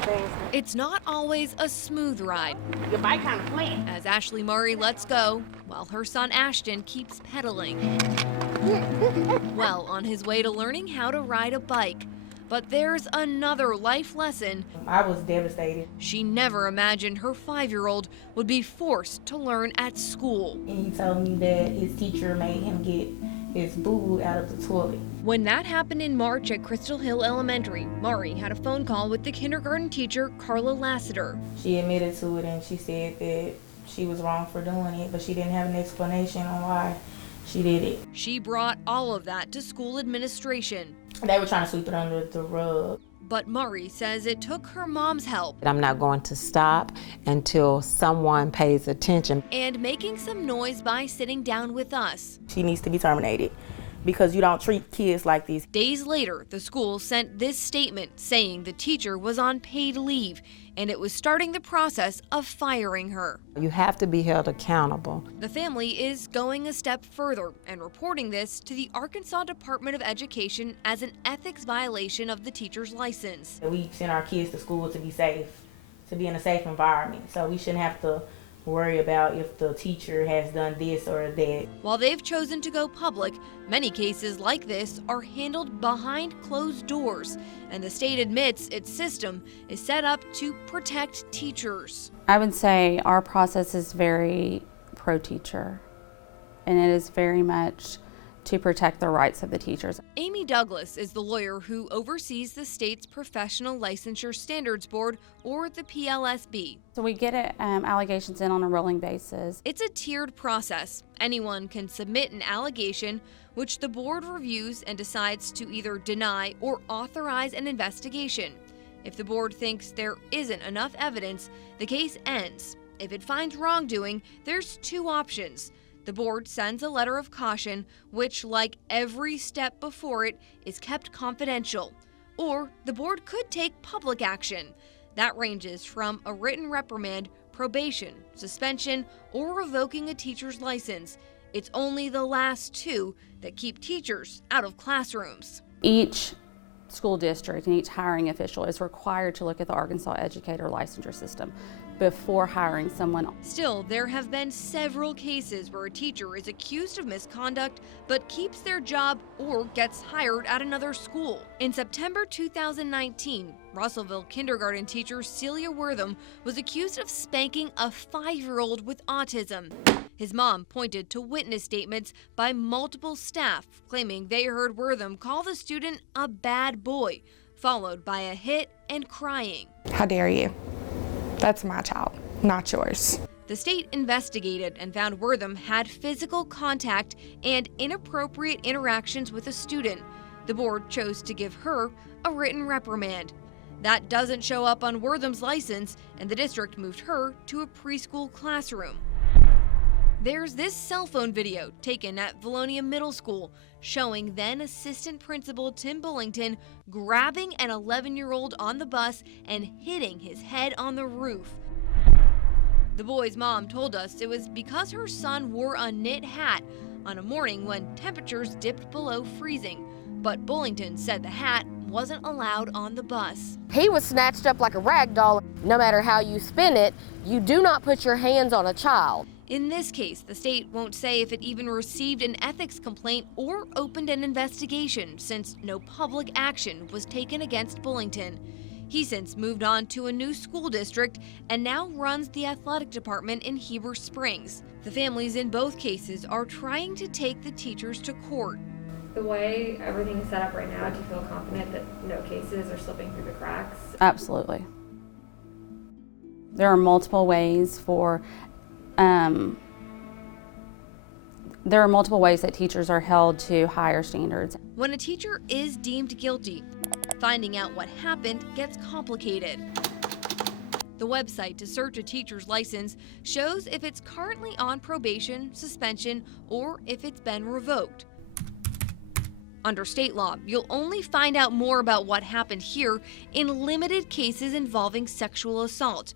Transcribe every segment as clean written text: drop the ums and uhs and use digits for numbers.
things. It's not always a smooth ride. Your bike kind of flat. As Ashley Murray lets go, while her son Ashton keeps pedaling. Well on his way to learning how to ride a bike. But there's another life lesson. I was devastated. She never imagined her 5-year-old would be forced to learn at school. And he told me that his teacher made him get his boo-boo out of the toilet. When that happened in March at Crystal Hill Elementary, Murray had a phone call with the kindergarten teacher, Carla Lassiter. She admitted to it and she said that she was wrong for doing it, but she didn't have an explanation on why she did it. She brought all of that to school administration. They were trying to sweep it under the rug. But Murray says it took her mom's help. I'm not going to stop until someone pays attention. And making some noise by sitting down with us. She needs to be terminated because you don't treat kids like these. Days later, the school sent this statement saying the teacher was on paid leave and it was starting the process of firing her. You have to be held accountable. The family is going a step further and reporting this to the Arkansas Department of Education as an ethics violation of the teacher's license. We send our kids to school to be safe, to be in a safe environment, so we shouldn't have to worry about if the teacher has done this or that. While they've chosen to go public, many cases like this are handled behind closed doors, and the state admits its system is set up to protect teachers. I would say our process is very pro-teacher, and it is very much to protect the rights of the teachers. Amy Douglas is the lawyer who oversees the state's Professional Licensure Standards Board, or the PLSB. So we get allegations in on a rolling basis. It's a tiered process. Anyone can submit an allegation, which the board reviews and decides to either deny or authorize an investigation. If the board thinks there isn't enough evidence, the case ends. If it finds wrongdoing, there's two options. The board sends a letter of caution, which, like every step before it, is kept confidential. Or the board could take public action. That ranges from a written reprimand, probation, suspension, or revoking a teacher's license. It's only the last two that keep teachers out of classrooms. Each school district and each hiring official is required to look at the Arkansas Educator Licensure System before hiring someone. Still, there have been several cases where a teacher is accused of misconduct but keeps their job or gets hired at another school. In September 2019, Russellville kindergarten teacher Celia Wortham was accused of spanking a 5-year-old with autism. His mom pointed to witness statements by multiple staff claiming they heard Wortham call the student a bad boy, followed by a hit and crying. How dare you? That's my child, not yours. The state investigated and found Wortham had physical contact and inappropriate interactions with a student. The board chose to give her a written reprimand. That doesn't show up on Wortham's license, and the district moved her to a preschool classroom. There's this cell phone video taken at Valonia Middle School showing then Assistant Principal Tim Bullington grabbing an 11-year-old on the bus and hitting his head on the roof. The boy's mom told us it was because her son wore a knit hat on a morning when temperatures dipped below freezing, but Bullington said the hat wasn't allowed on the bus. He was snatched up like a rag doll. No matter how you spin it, you do not put your hands on a child. In this case, the state won't say if it even received an ethics complaint or opened an investigation, since no public action was taken against Bullington. He since moved on to a new school district and now runs the athletic department in Heber Springs. The families in both cases are trying to take the teachers to court. The way everything is set up right now, do you feel confident that no cases are slipping through the cracks? Absolutely. There are multiple ways that teachers are held to higher standards. When a teacher is deemed guilty, finding out what happened gets complicated. The website to search a teacher's license shows if it's currently on probation, suspension, or if it's been revoked. Under state law, you'll only find out more about what happened here in limited cases involving sexual assault.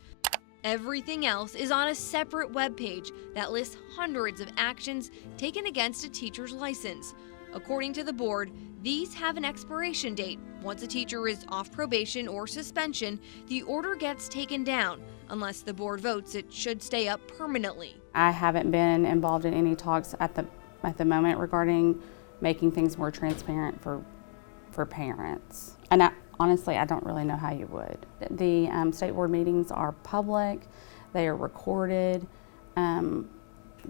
Everything else is on a separate webpage that lists hundreds of actions taken against a teacher's license. According to the board, these have an expiration date. Once a teacher is off probation or suspension, the order gets taken down. Unless the board votes, it should stay up permanently. I haven't been involved in any talks at the moment regarding making things more transparent for parents. And honestly, I don't really know how you would. The state board meetings are public, they are recorded.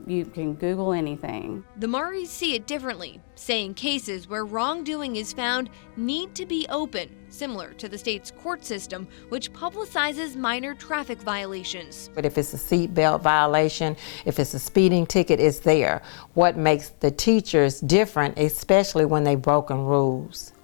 You can Google anything. The Murrays see it differently, saying cases where wrongdoing is found need to be open, similar to the state's court system, which publicizes minor traffic violations. But if it's a seatbelt violation, if it's a speeding ticket, it's there. What makes the teachers different, especially when they've broken rules?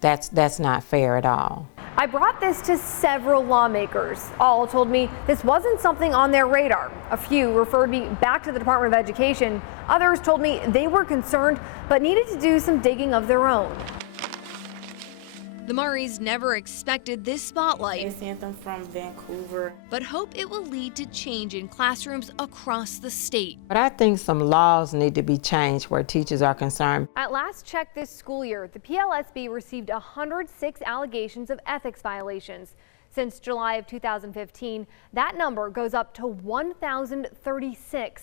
That's not fair at all. I brought this to several lawmakers. All told me this wasn't something on their radar. A few referred me back to the Department of Education. Others told me they were concerned but needed to do some digging of their own. The Murrays never expected this spotlight. They sent them from Vancouver. But hope it will lead to change in classrooms across the state. But I think some laws need to be changed where teachers are concerned. At last check this school year, the PLSB received 106 allegations of ethics violations. Since July of 2015, that number goes up to 1,036.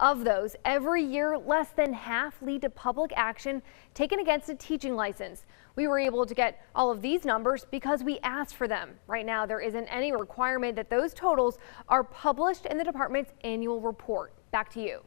Of those, every year, less than half lead to public action taken against a teaching license. We were able to get all of these numbers because we asked for them. Right now, there isn't any requirement that those totals are published in the department's annual report. Back to you.